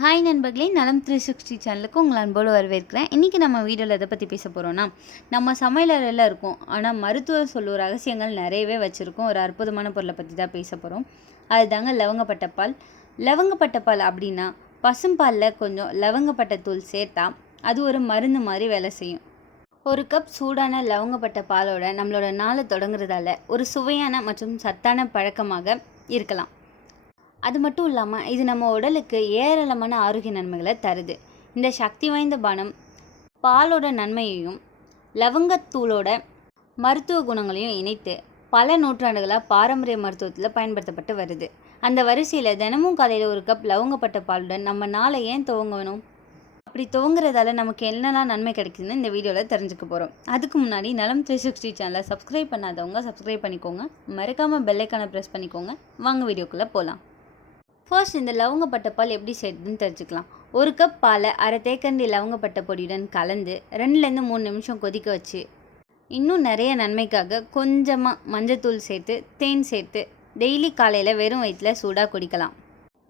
Hi நண்பர்களே, நலம் 360 சேனலுக்கு உங்களை அன்போடு வரவேற்கிறேன். இன்றைக்கி நம்ம வீடியோவில் எதை பற்றி பேச போகிறோன்னா, நம்ம சமையலறையில் இருக்கோம், ஆனால் மருத்துவர் சொல்லும் ரகசியங்கள் நிறையவே வச்சுருக்கோம். ஒரு அற்புதமான பொருளை பற்றி தான் பேச போகிறோம். அதுதாங்க லவங்கப்பட்ட பால். லவங்கப்பட்ட பால் அப்படின்னா, பசும்பாலில் கொஞ்சம் லவங்கப்பட்ட தூள் சேர்த்தா அது ஒரு மருந்து மாதிரி வேலை செய்யும். ஒரு கப் சூடான லவங்கப்பட்ட பாலோட நம்மளோட நாளை தொடங்குறதால ஒரு சுவையான மற்றும் சத்தான பழக்கமாக இருக்கலாம். அது மட்டும் இல்லாமல் இது நம்ம உடலுக்கு ஏராளமான ஆரோக்கிய நன்மைகளை தருது. இந்த சக்தி வாய்ந்த பானம் பாலோட நன்மையையும் லவங்கத்தூளோட மருத்துவ குணங்களையும் இணைத்து பல நூற்றாண்டுகளாக பாரம்பரிய மருத்துவத்தில் பயன்படுத்தப்பட்டு வருது. அந்த வரிசையில் தினமும் காலையில் ஒரு கப் லவங்கப்பட்ட பாலுடன் நம்ம நாளை ஏன் துவங்கணும், அப்படி துவங்குறதால நமக்கு என்னெல்லாம் நன்மை கிடைக்குதுன்னு இந்த வீடியோவில் தெரிஞ்சுக்க போகிறோம். அதுக்கு முன்னாடி நலம் 360 சேனலை சப்ஸ்கிரைப் பண்ணாதவங்க சப்ஸ்கிரைப் பண்ணிக்கோங்க, மறக்காமல் பெல்லைக்கான ப்ரெஸ் பண்ணிக்கோங்க. வாங்க வீடியோக்குள்ளே போகலாம். ஃபர்ஸ்ட் இந்த லவங்கப்பட்ட பால் எப்படி செய்யுதுன்னு தெரிஞ்சுக்கலாம். ஒரு கப் பாலை அரை தேக்கரண்டி லவங்கப்பட்ட பொடியுடன் கலந்து 2லேருந்து 3 நிமிஷம் கொதிக்க வச்சு இன்னும் நிறைய நன்மைக்காக கொஞ்சமாக மஞ்சத்தூள் சேர்த்து தேன் சேர்த்து டெய்லி காலையில் வெறும் வயிற்றில் சூடாக குடிக்கலாம்.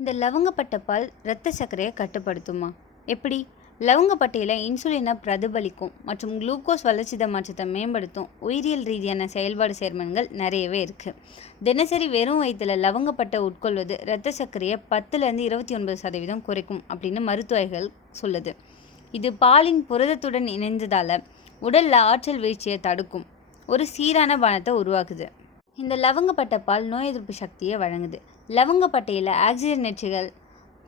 இந்த லவங்கப்பட்ட பால் இரத்த சர்க்கரையை கட்டுப்படுத்துமா? எப்படி? லவங்கப்பட்டையில் இன்சுலினை பிரதிபலிக்கும் மற்றும் குளுக்கோஸ் வளர்ச்சித மாற்றத்தை மேம்படுத்தும் உயிரியல் ரீதியான செயல்பாடு சேர்மன்கள் நிறையவே இருக்குது. தினசரி வெறும் வயிற்றில் லவங்கப்பட்டை உட்கொள்வது இரத்த சர்க்கரையை 10லேருந்து 29% குறைக்கும் அப்படின்னு மருத்துவர்கள் சொல்லுது. இது பாலின் புரதத்துடன் இணைந்ததால் உடலில் ஆற்றல் வீழ்ச்சியை தடுக்கும் ஒரு சீரான பானத்தை உருவாக்குது. இந்த லவங்கப்பட்ட பால் நோய் எதிர்ப்பு சக்தியை வழங்குது. லவங்கப்பட்டையில் ஆக்சிஜனேற்றுகள்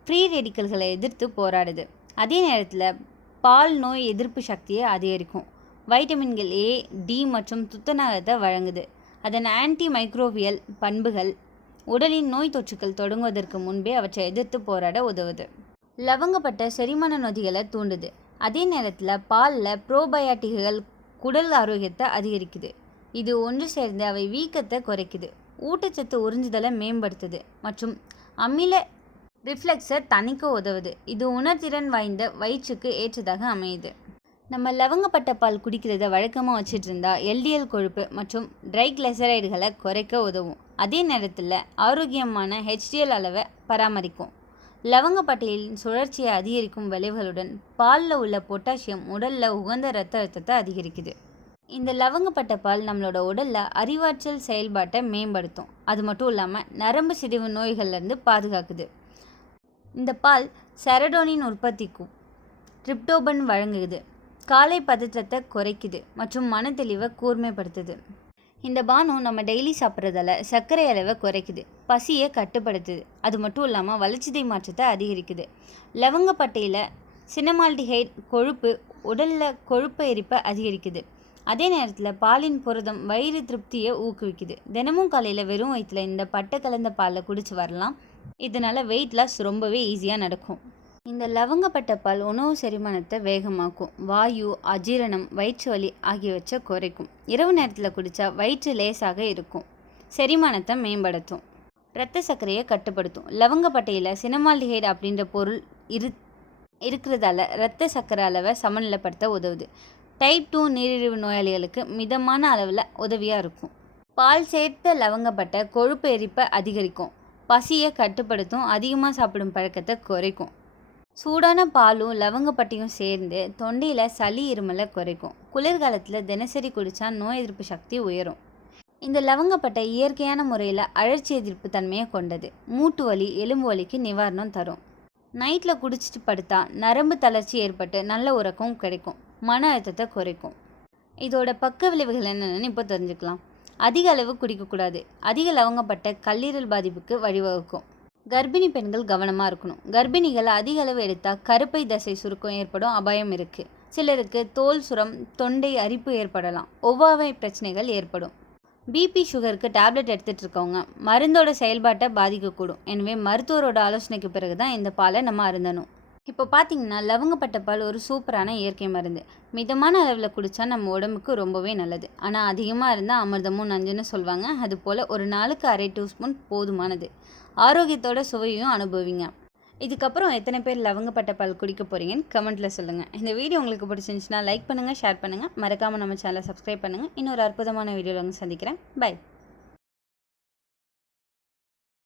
ஃப்ரீ ரேடிக்கல்களை எதிர்த்து போராடுது. அதே நேரத்தில் பால் நோய் எதிர்ப்பு சக்தியை அதிகரிக்கும். வைட்டமின்கள் ஏ, டி மற்றும் துத்தநாகத்தை வழங்குது. அதன் ஆன்டி மைக்ரோபியல் பண்புகள் உடலின் நோய் தொற்றுக்கள் தொடங்குவதற்கு முன்பே அவற்றை எதிர்த்து போராட உதவுது. லவங்கப்பட்ட செரிமான நொதிகளை தூண்டுது. அதே நேரத்தில் பாலில் ப்ரோபயாட்டிக்குகள் குடல் ஆரோக்கியத்தை அதிகரிக்குது. இது ஒன்று சேர்ந்து அவை வீக்கத்தை குறைக்குது, ஊட்டச்சத்து உறிஞ்சுதலை மேம்படுத்துது மற்றும் அமில ரிஃப்ளெக்ஸை தணிக்க உதவுது. இது உணர்திறன் வாய்ந்த வயிற்றுக்கு ஏற்றதாக அமையுது. நம்ம லவங்கப்பட்ட பால் குடிக்கிறத வழக்கமாக வச்சுட்டு இருந்தால் எல்டிஎல் கொழுப்பு மற்றும் ட்ரைக்ளிசரைடுகளை குறைக்க உதவும். அதே நேரத்தில் ஆரோக்கியமான ஹெச்டிஎல் அளவை பராமரிக்கும். லவங்கப்பட்டையின் சுழற்சியை அதிகரிக்கும் விளைவுகளுடன் பாலில் உள்ள பொட்டாசியம் உடலில் உகந்த இரத்த அழுத்தத்தை அதிகரிக்குது. இந்த லவங்கப்பட்ட பால் நம்மளோட உடலில் அறிவாற்றல் செயல்பாட்டை மேம்படுத்தும். அது மட்டும் இல்லாமல் நரம்பு சிதைவு நோய்கள்லேருந்து பாதுகாக்குது. இந்த பால் செரடோனின் உற்பத்திக்கும் ட்ரிப்டோபன் வழங்குது, காலை பதற்றத்தை குறைக்குது மற்றும் மனத்தெளிவை கூர்மைப்படுத்துது. இந்த பானம் நம்ம டெய்லி சாப்பிட்றதால சர்க்கரை அளவை குறைக்குது, பசியை கட்டுப்படுத்துது. அது மட்டும் இல்லாமல் வளர்ச்சிதை மாற்றத்தை அதிகரிக்குது. லவங்கப்பட்டையில் சினமால்டிஹைட் கொழுப்பு உடலில் கொழுப்பு எரிப்பை அதிகரிக்குது. அதே நேரத்தில் பாலின் புரதம் வயிறு திருப்தியை ஊக்குவிக்குது. தினமும் காலையில் வெறும் வயிற்றில் இந்த பட்டை கலந்த பாலை குடிச்சு வரலாம். இதனால் வெயிட் லாஸ் ரொம்பவே ஈஸியாக நடக்கும். இந்த லவங்கப்பட்ட பால் உணவு செரிமானத்தை வேகமாக்கும், வாயு, அஜீரணம், வயிற்று வலி ஆகியவற்றை குறைக்கும். இரவு நேரத்தில் குடித்தா வயிற்று லேசாக இருக்கும், செரிமானத்தை மேம்படுத்தும், இரத்த சர்க்கரையை கட்டுப்படுத்தும். லவங்கப்பட்டையில் சினமால்டிஹைடு அப்படின்ற பொருள் இருக்கிறதால இரத்த சர்க்கரை அளவை சமநிலைப்படுத்த உதவுது. டைப் 2 நீரிழிவு நோயாளிகளுக்கு மிதமான அளவில் உதவியாக இருக்கும். பால் சேர்த்த லவங்கப்பட்டை கொழுப்பு எரிப்பை அதிகரிக்கும், பசியை கட்டுப்படுத்தும், அதிகமாக சாப்பிடும் பழக்கத்தை குறைக்கும். சூடான பாலும் லவங்கப்பட்டையும் சேர்ந்து தொண்டையில் சளி இருமலை குறைக்கும். குளிர்காலத்தில் தினசரி குடித்தா நோய் எதிர்ப்பு சக்தி உயரும். இந்த லவங்கப்பட்டை இயற்கையான முறையில் அழற்சி எதிர்ப்பு தன்மையை கொண்டது. மூட்டு வலி, எலும்பு வலிக்கு நிவாரணம் தரும். நைட்டில் குடிச்சிட்டு படுத்தா நரம்பு தளர்ச்சி ஏற்பட்டு நல்ல உறக்கம் கிடைக்கும், மன அழுத்தத்தை குறைக்கும். இதோட பக்க விளைவுகள் என்னென்னு இப்போ தெரிஞ்சுக்கலாம். அதிக அளவு குடிக்கக்கூடாது. அதிக லவங்கப்பட்ட கல்லீரல் பாதிப்புக்கு வழிவகுக்கும். கர்ப்பிணி பெண்கள் கவனமாக இருக்கணும். கர்ப்பிணிகள் அதிக அளவு எடுத்தால் கருப்பை தசை சுருக்கம் ஏற்படும் அபாயம் இருக்குது. சிலருக்கு தோல் சுரம், தொண்டை அரிப்பு ஏற்படலாம், ஒவ்வாமை பிரச்சனைகள் ஏற்படும். பிபி, சுகருக்கு டேப்லெட் எடுத்துகிட்டு இருக்கவங்க மருந்தோட செயல்பாட்டை பாதிக்கக்கூடும். எனவே மருத்துவரோட ஆலோசனைக்கு பிறகு தான் இந்த பாலை நம்ம அருந்தணும். இப்போ பார்த்தீங்கன்னா லவங்கப்பட்ட பால் ஒரு சூப்பரான இயற்கை மருந்து. மிதமான அளவில் குடித்தா நம்ம உடம்புக்கு ரொம்பவே நல்லது. ஆனால் அதிகமாக இருந்தால் அமிர்தமும் நஞ்சுன்னு சொல்லுவாங்க. அதுபோல் ஒரு நாளுக்கு அரை டீஸ்பூன் போதுமானது. ஆரோக்கியத்தோட சுவையும் அனுபவிங்க. இதுக்கப்புறம் எத்தனை பேர் லவங்கப்பட்ட பால் குடிக்க போகிறீங்கன்னு கமெண்ட்டில் சொல்லுங்கள். இந்த வீடியோ உங்களுக்கு பிடிச்சிருந்துச்சுன்னா லைக் பண்ணுங்கள், ஷேர் பண்ணுங்கள், மறக்காமல் நம்ம சேனலை சப்ஸ்கிரைப் பண்ணுங்கள். இன்னொரு அற்புதமான வீடியோவில் சந்திக்கிறேன். பை.